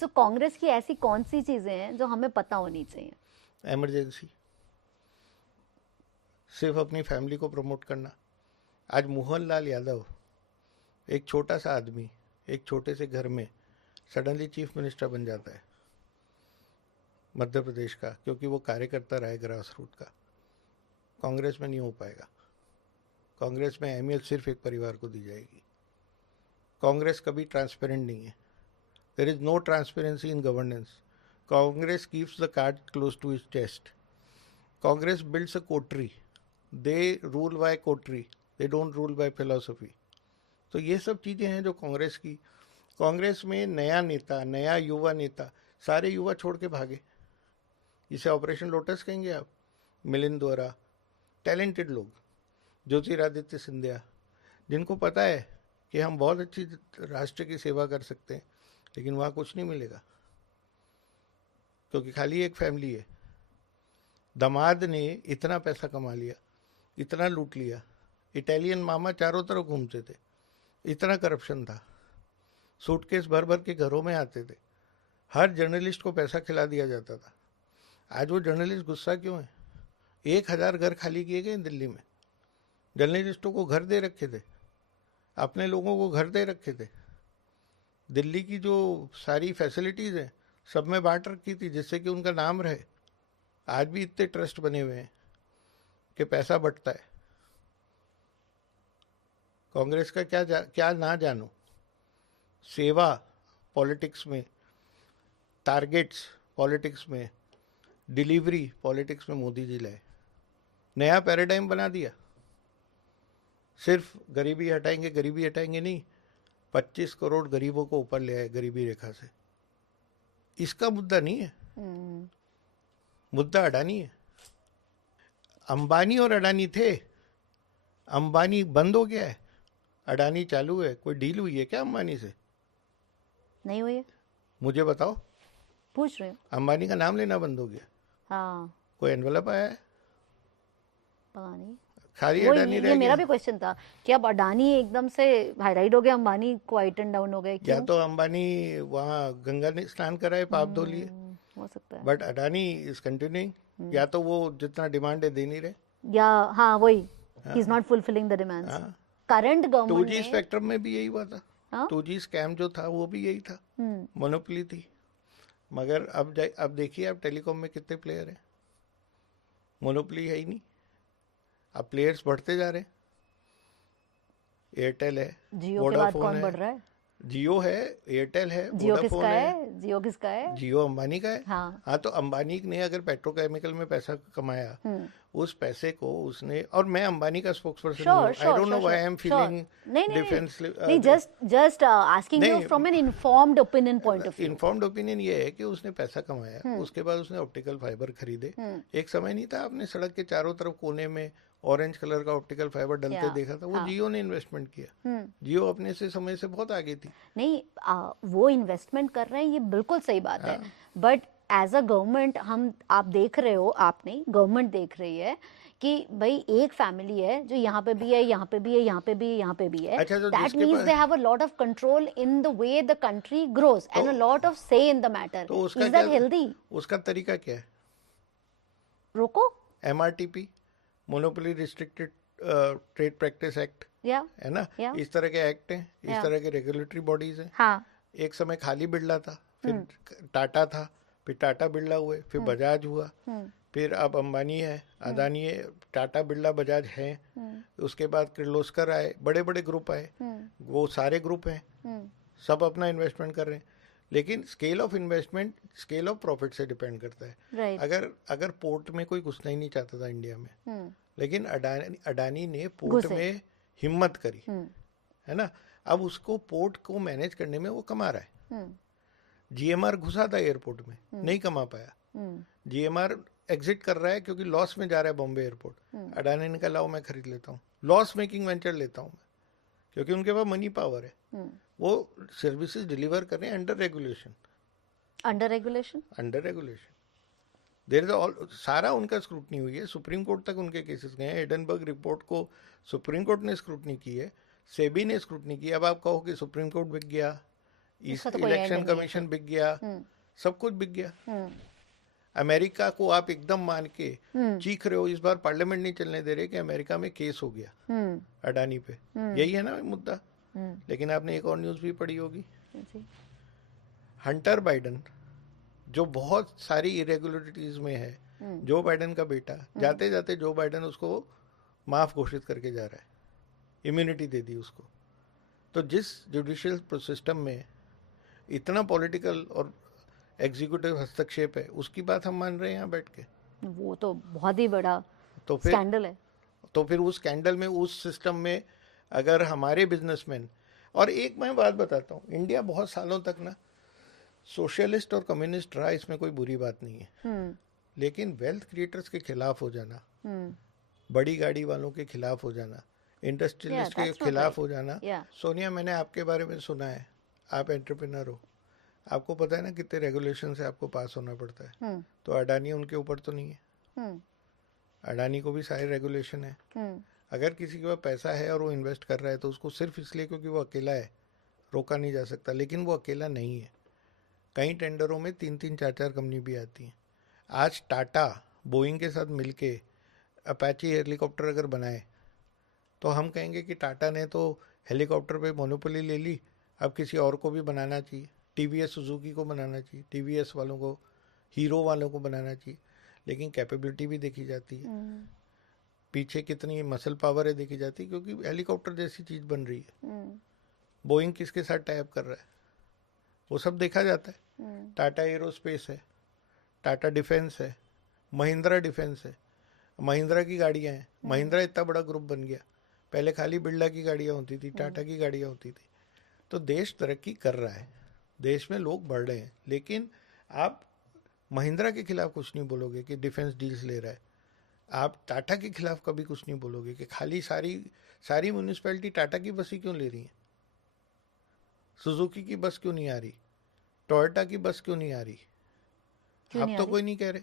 सो कांग्रेस की ऐसी कौन सी चीजें हैं जो हमें पता होनी चाहिए? इमरजेंसी, सिर्फ अपनी फैमिली को प्रमोट करना। आज मोहन लाल यादव, एक छोटा सा आदमी, एक छोटे से घर में सडनली चीफ मिनिस्टर बन जाता है मध्य प्रदेश का, क्योंकि वो कार्यकर्ता रहा है ग्रास रूट का। कांग्रेस में नहीं हो पाएगा। कांग्रेस में अहमियत सिर्फ एक परिवार को दी जाएगी। कांग्रेस कभी ट्रांसपेरेंट नहीं है। There is no transparency in governance. Congress keeps the card close to his chest. Congress builds a coterie, they rule by coterie, they don't rule by philosophy. तो ये सब चीज़ें हैं जो कांग्रेस की। कांग्रेस में नया नेता, नया युवा नेता, सारे युवा छोड़ के भागे। इसे ऑपरेशन लोटस कहेंगे आप। मिलिंद वोरा, टैलेंटेड लोग, ज्योतिरादित्य सिंधिया, जिनको पता है कि हम बहुत अच्छी राष्ट्र की सेवा कर सकते हैं, लेकिन वहाँ कुछ नहीं मिलेगा क्योंकि खाली एक फैमिली है। दामाद ने इतना पैसा कमा लिया, इतना लूट लिया, इटालियन मामा चारों तरफ घूमते थे, इतना करप्शन था, सूटकेस भर भर के घरों में आते थे, हर जर्नलिस्ट को पैसा खिला दिया जाता था। आज वो जर्नलिस्ट गुस्सा क्यों है? 1000 घर खाली किए गए दिल्ली में। जर्नलिस्टों को घर दे रखे थे, अपने लोगों को घर दे रखे थे। दिल्ली की जो सारी फैसिलिटीज़ हैं सब में बांट रखी थी जिससे कि उनका नाम रहे। आज भी इतने ट्रस्ट बने हुए हैं कि पैसा बंटता है। कांग्रेस का क्या ना जानो। सेवा पॉलिटिक्स में, टारगेट्स पॉलिटिक्स में, डिलीवरी पॉलिटिक्स में मोदी जी लाए। नया पैराडाइम बना दिया। सिर्फ गरीबी हटाएंगे नहीं, 25 करोड़ गरीबों को ऊपर ले आए गरीबी रेखा से। इसका मुद्दा नहीं है, मुद्दा अडानी है। अंबानी और अडानी थे, अंबानी बंद हो गया है, अडानी चालू है। कोई डील हुई है क्या अंबानी से? नहीं हुई है। मुझे बताओ। पूछ रही हूँ। अंबानी का नाम लेना बंद हो गया। हाँ, कोई एनवलप आया है? पता नहीं। खाली वो अडानी ये रह मेरा गया। भी क्वेश्चन था कि अब अडानी एकदम से हाईलाइट हो गया, अंबानी क्वाइट एंड डाउन हो गए, या क्यों? तो अंबानी वहाँ गंगा ने स्नान कराए, पाप धो लिए, हो सकता है। But Adani is continuing. या तो वो जितना डिमांड है दे नहीं रहे। या हाँ, वही, he is not fulfilling the demands. हाँ, करंट गवर्नमेंट 2G ने। स्पेक्ट्रम में भी यही हुआ था। हाँ? 2G स्कैम जो था वो भी यही था, मोनोपोली थी। मगर अब देखिए आप टेलीकॉम में कितने प्लेयर हैं। मोनोपोली है ही नहीं, अब प्लेयर्स बढ़ते जा रहे हैं। एयरटेल है, जियो के बाद वोडाफोन कौन है, बढ़ रहा है? जियो है, एयरटेल है, जियो किसका वोडाफोन है। है? जियो किसका है? जियो अंबानी का है। हाँ। हाँ, तो अंबानी ने अगर पेट्रोकेमिकल में पैसा कमाया, उस पैसे को उसने, और मैं अंबानी का स्पोक्सपर्सन हूँ, I don't know why I am feeling defence. नहीं, just asking you from an informed opinion point of view. Informed opinion ये है कि उसने पैसा कमाया, उसके बाद उसने ऑप्टिकल फाइबर खरीदे। एक समय नहीं था आपने सड़क के चारों तरफ कोने में ऑरेंज कलर का ऑप्टिकल फाइबर डलते देखा था? वो जियो ने इन्वेस्टमेंट किया। जियो अपने से समय से बहुत आगे थी। नहीं, वो इन्वेस्टमेंट कर रहे हैं, ये बिल्कुल सही बात है, बट एज अ गवर्नमेंट आप देख रहे हो, आप नहीं, गवर्नमेंट देख रही है कि भाई एक फैमिली है जो यहाँ पे भी है, यहाँ पे भी है, यहाँ पे भी है, यहाँ पे भी है। अच्छा, तो that means they have a lot of control in the way the country grows and a lot of से इन द मैटर। तो इज दैट हेल्दी? उसका तरीका क्या है? रोको। MRTP, monopoly restricted trade practice act, है ना? इस तरह के एक्ट हैं, इस तरह के रेगुलेटरी बॉडीज हैं। हाँ। एक समय खाली बिरला था, फिर टाटा था, फिर टाटा बिरला हुए, फिर बजाज हुआ, फिर अब अंबानी है, अदानी है, टाटा बिरला बजाज है। उसके बाद किर्लोस्कर आए, बड़े बड़े ग्रुप आए, वो सारे ग्रुप हैं, सब अपना इन्वेस्टमेंट कर रहे हैं। लेकिन scale of investment scale of profit से डिपेंड करता है। अगर पोर्ट में कोई घुसना ही नहीं चाहता था इंडिया में, लेकिन अडानी ने पोर्ट में हिम्मत करी, है ना? अब उसको पोर्ट को मैनेज करने में वो कमा रहा है। GMR घुसा था एयरपोर्ट में, नहीं कमा पाया। GMR एग्जिट कर रहा है क्योंकि लॉस में जा रहा है बॉम्बे एयरपोर्ट। अडानी ने कहा लाओ मैं खरीद लेता हूँ, लॉस मेकिंग वेंचर लेता हूँ मैं, क्योंकि उनके पास मनी पावर है। वो सर्विसेज डिलीवर कर रहे हैं under regulation. Under regulation there is all, सारा उनका स्क्रूटनी हुई है, सुप्रीम कोर्ट तक उनके केसेस गए हैं। एडनबर्ग रिपोर्ट को सुप्रीम कोर्ट ने स्क्रूटनी की है, सेबी ने स्क्रूटनी की। अब आप कहो कि सुप्रीम कोर्ट बिक गया इस इसका तो कोई इलेक्शन end नहीं है कमीशन फिर। बिक गया, सब कुछ बिक गया। हम्म अमेरिका को आप एकदम मान के हम्म चीख रहे हो, इस बार पार्लियामेंट नहीं चलने दे रहे कि अमेरिका में केस हो गया हम्म अडानी पे, यही है ना मुद्दा। लेकिन आपने एक और न्यूज़ भी पढ़ी होगी, जी। हंटर बाइडन जो बहुत सारी इरेगुलरिटीज में है, जो बाइडन का बेटा, जाते जाते जो बाइडन उसको माफ घोषित करके जा रहा है, इम्यूनिटी दे दी उसको। तो जिस जुडिशियल सिस्टम में इतना पॉलिटिकल और एग्जीक्यूटिव हस्तक्षेप है, उसकी बात हम मान रहे हैं यहाँ बैठ के। वो तो बहुत ही बड़ा तो फिर स्कैंडल है। तो फिर उस स्कैंडल में, उस सिस्टम में अगर हमारे बिजनेसमैन, और एक मैं बात बताता हूँ, इंडिया बहुत सालों तक ना सोशलिस्ट और कम्युनिस्ट रहा, इसमें कोई बुरी बात नहीं है। लेकिन वेल्थ क्रिएटर्स के खिलाफ हो जाना, बड़ी गाड़ी वालों के खिलाफ हो जाना, इंडस्ट्रियलिस्ट के that's not खिलाफ right. हो जाना। Yeah. सोनिया, मैंने आपके बारे में सुना है, आप एंटरप्रेन्योर हो, आपको पता है ना कितने रेगुलेशन से आपको पास होना पड़ता है। तो अडानी उनके ऊपर तो नहीं है, अडानी को भी सारे रेगुलेशन है। अगर किसी के पास पैसा है और वो इन्वेस्ट कर रहा है तो उसको सिर्फ इसलिए क्योंकि वो अकेला है रोका नहीं जा सकता। लेकिन वो अकेला नहीं है, कई टेंडरों में 3-3, 4-4 कंपनी भी आती हैं। आज टाटा बोइंग के साथ मिलके अपाची हेलीकॉप्टर अगर बनाए तो हम कहेंगे कि टाटा ने तो हेलीकॉप्टर पे मोनोपोली ले ली, अब किसी और को भी बनाना चाहिए। टीवीएस सुजुकी को बनाना चाहिए, टीवीएस वालों को, हीरो वालों को बनाना चाहिए। लेकिन कैपेबिलिटी भी देखी जाती है, पीछे कितनी मसल पावर है देखी जाती है, क्योंकि हेलीकॉप्टर जैसी चीज़ बन रही है। बोइंग किसके साथ टाइप कर रहा है, वो सब देखा जाता है। टाटा एरोस्पेस है, टाटा डिफेंस है, महिंद्रा डिफेंस है, महिंद्रा की गाड़ियाँ हैं। महिंद्रा इतना बड़ा ग्रुप बन गया, पहले खाली बिरला की गाड़ियाँ होती थी, टाटा की गाड़ियाँ होती थी। तो देश तरक्की कर रहा है, देश में लोग बढ़ रहे हैं। लेकिन आप महिंद्रा के खिलाफ कुछ नहीं बोलोगे कि डिफेंस डील्स ले रहा है, आप टाटा के खिलाफ कभी कुछ नहीं बोलोगे कि खाली सारी म्यूनिसपैलिटी टाटा की बस ही क्यों ले रही है, सुजुकी की बस क्यों नहीं आ रही, टोयोटा की बस क्यों नहीं आ रही, आप तो कोई नहीं कह रहे।